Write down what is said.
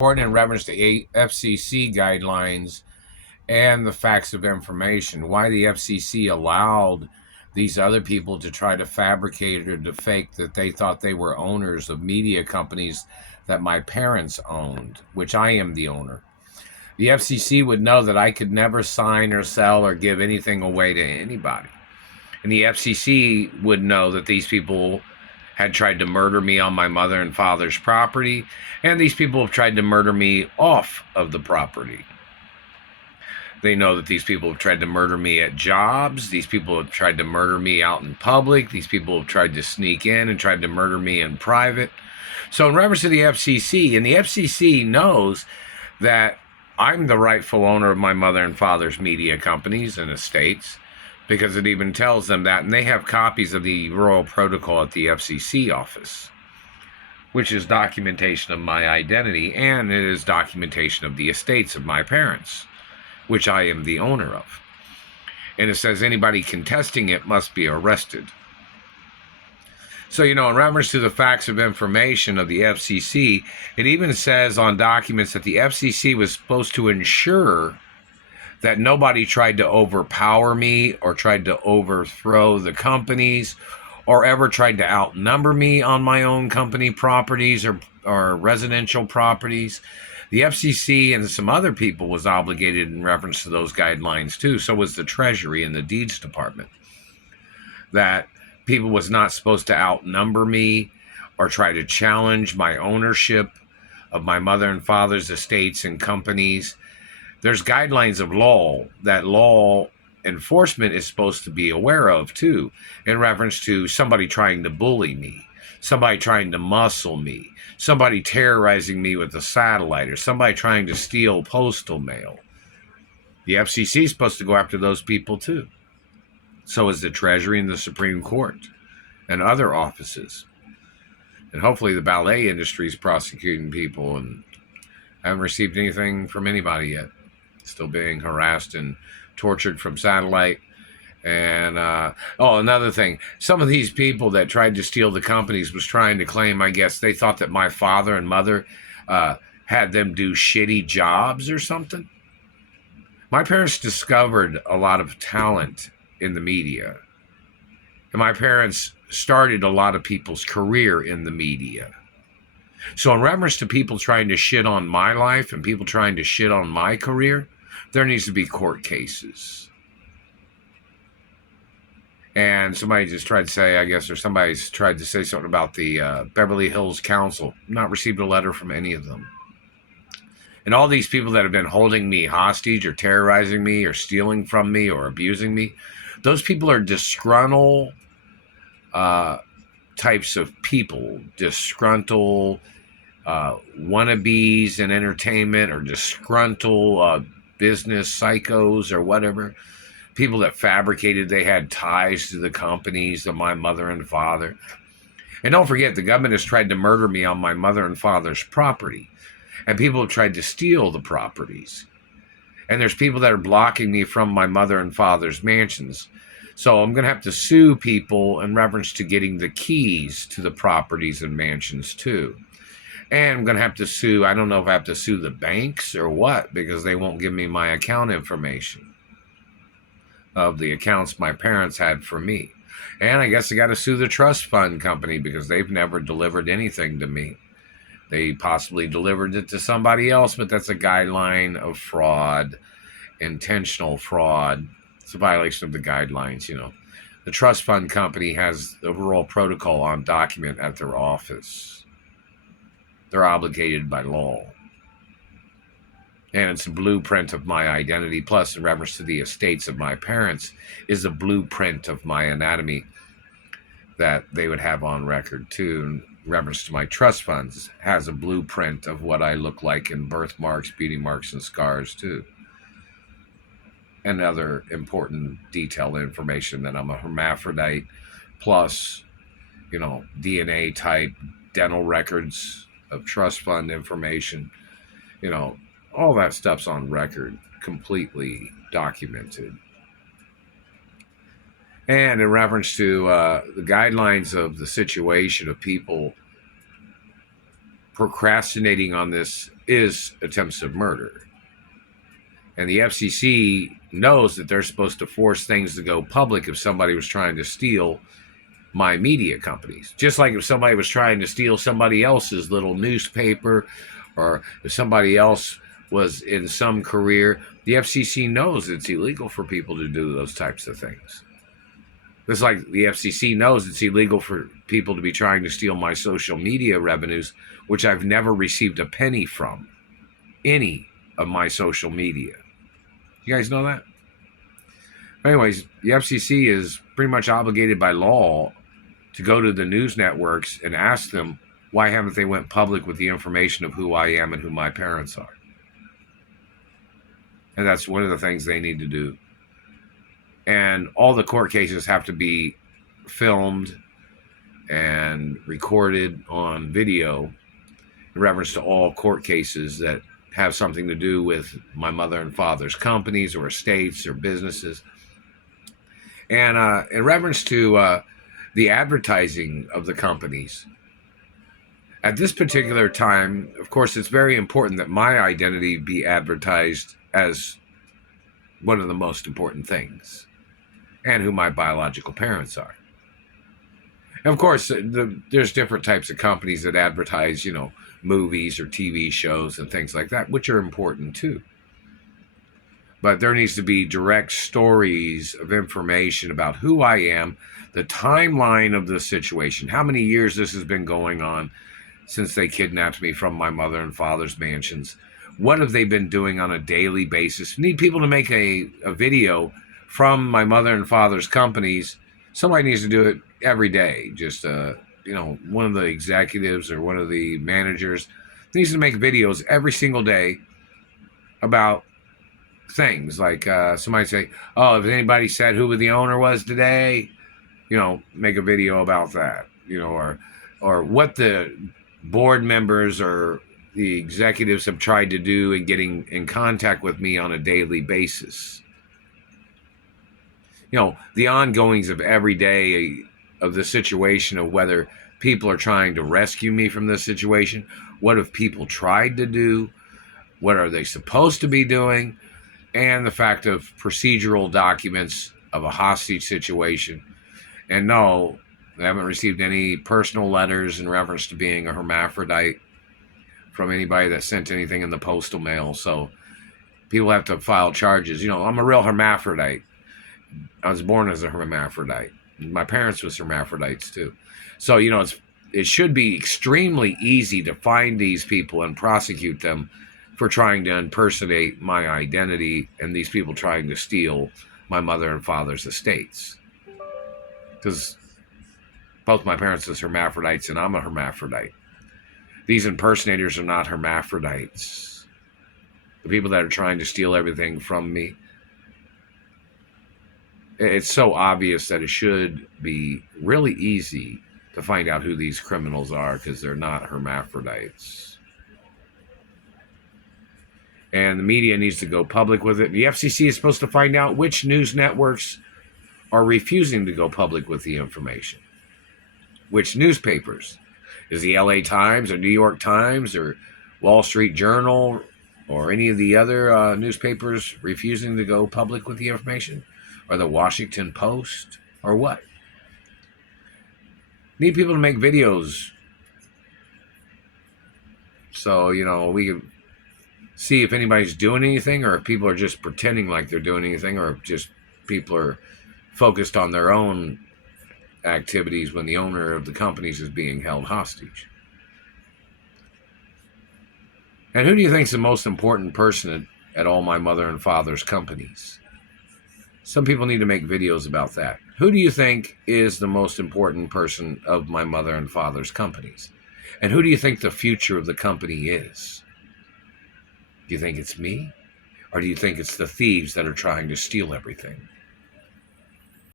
important in reference to FCC guidelines and the facts of information, why the FCC allowed these other people to try to fabricate or to fake that they thought they were owners of media companies that my parents owned, which I am the owner. The FCC would know that I could never sign or sell or give anything away to anybody. And the FCC would know that these people had tried to murder me on my mother and father's property, and these people have tried to murder me off of the property. They know that these people have tried to murder me at jobs. These people have tried to murder me out in public. These people have tried to sneak in and tried to murder me in private. So in reference to the FCC, and the FCC knows that I'm the rightful owner of my mother and father's media companies and estates, because it even tells them that, and they have copies of the Royal Protocol at the FCC office, which is documentation of my identity, and it is documentation of the estates of my parents, which I am the owner of. And it says anybody contesting it must be arrested. So, in reference to the facts of information of the FCC, it even says on documents that the FCC was supposed to ensure that nobody tried to overpower me or tried to overthrow the companies or ever tried to outnumber me on my own company properties or residential properties. The FCC and some other people was obligated in reference to those guidelines too. So was the Treasury and the Deeds Department. That people was not supposed to outnumber me or try to challenge my ownership of my mother and father's estates and companies. There's guidelines of law that law enforcement is supposed to be aware of too, in reference to somebody trying to bully me, somebody trying to muscle me, somebody terrorizing me with a satellite, or somebody trying to steal postal mail. The FCC is supposed to go after those people too. So is the Treasury and the Supreme Court and other offices. And hopefully the ballet industry is prosecuting people, and I haven't received anything from anybody yet. Still being harassed and tortured from satellite. And another thing, some of these people that tried to steal the companies was trying to claim, I guess they thought that my father and mother had them do shitty jobs or something. My parents discovered a lot of talent in the media, and my parents started a lot of people's career in the media. So in reference to people trying to shit on my life and people trying to shit on my career, there needs to be court cases. And somebody just tried to say, I guess, or somebody's tried to say something about the Beverly Hills Council. Not received a letter from any of them. And all these people that have been holding me hostage or terrorizing me or stealing from me or abusing me, those people are disgruntled types of people, disgruntled wannabes in entertainment, or disgruntled business psychos or whatever. People that fabricated they had ties to the companies of my mother and father. And don't forget, the government has tried to murder me on my mother and father's property. And people have tried to steal the properties. And there's people that are blocking me from my mother and father's mansions. So I'm going to have to sue people in reference to getting the keys to the properties and mansions too. And I'm going to have to sue, I don't know if I have to sue the banks or what, because they won't give me my account information of the accounts my parents had for me. And I guess I got to sue the trust fund company because they've never delivered anything to me. They possibly delivered it to somebody else, but that's a guideline of fraud, intentional fraud. It's a violation of the guidelines, The trust fund company has the Royal Protocol on document at their office. They're obligated by law. And it's a blueprint of my identity, plus in reference to the estates of my parents, is a blueprint of my anatomy that they would have on record too. In reference to my trust funds, has a blueprint of what I look like in birthmarks, beauty marks, and scars too. And other important detailed information that I'm a hermaphrodite, plus, DNA type, dental records of trust fund information, all that stuff's on record, completely documented. And in reference to the guidelines of the situation of people procrastinating on this is attempts of murder. And the FCC knows that they're supposed to force things to go public if somebody was trying to steal my media companies. Just like if somebody was trying to steal somebody else's little newspaper, or if somebody else was in some career, the FCC knows it's illegal for people to do those types of things. Just like the FCC knows it's illegal for people to be trying to steal my social media revenues, which I've never received a penny from any of my social media. You guys know that? Anyways, the FCC is pretty much obligated by law to go to the news networks and ask them why haven't they went public with the information of who I am and who my parents are. And that's one of the things they need to do. And all the court cases have to be filmed and recorded on video in reference to all court cases that have something to do with my mother and father's companies or estates or businesses. And in reference to the advertising of the companies, at this particular time, of course, it's very important that my identity be advertised as one of the most important things, and who my biological parents are. And of course, there's different types of companies that advertise, movies or TV shows and things like that, which are important too. But there needs to be direct stories of information about who I am, the timeline of the situation, how many years this has been going on since they kidnapped me from my mother and father's mansions. What have they been doing on a daily basis? We need people to make a video from my mother and father's companies. Somebody needs to do it every day. Just, one of the executives or one of the managers needs to make videos every single day about things. Like somebody say, oh, if anybody said who the owner was today, make a video about that, or what the board members or the executives have tried to do in getting in contact with me on a daily basis. The ongoings of every day of the situation of whether people are trying to rescue me from this situation. What have people tried to do? What are they supposed to be doing? And the fact of procedural documents of a hostage situation. And no, I haven't received any personal letters in reference to being a hermaphrodite from anybody that sent anything in the postal mail. So people have to file charges. I'm a real hermaphrodite. I was born as a hermaphrodite. My parents was hermaphrodites too. So, it should be extremely easy to find these people and prosecute them for trying to impersonate my identity and these people trying to steal my mother and father's estates. Because both my parents was hermaphrodites and I'm a hermaphrodite. These impersonators are not hermaphrodites. The people that are trying to steal everything from me, it's so obvious that it should be really easy to find out who these criminals are, because they're not hermaphrodites. And the media needs to go public with it. The FCC is supposed to find out which news networks are refusing to go public with the information. Which newspapers? Is the LA Times or New York Times or Wall Street Journal or any of the other newspapers refusing to go public with the information? Or the Washington Post? Or what? Need people to make videos so, we can see if anybody's doing anything, or if people are just pretending like they're doing anything, or if just people are focused on their own activities when the owner of the companies is being held hostage. And who do you think is the most important person at all my mother and father's companies? Some people need to make videos about that. Who do you think is the most important person of my mother and father's companies? And who do you think the future of the company is? Do you think it's me? Or do you think it's the thieves that are trying to steal everything?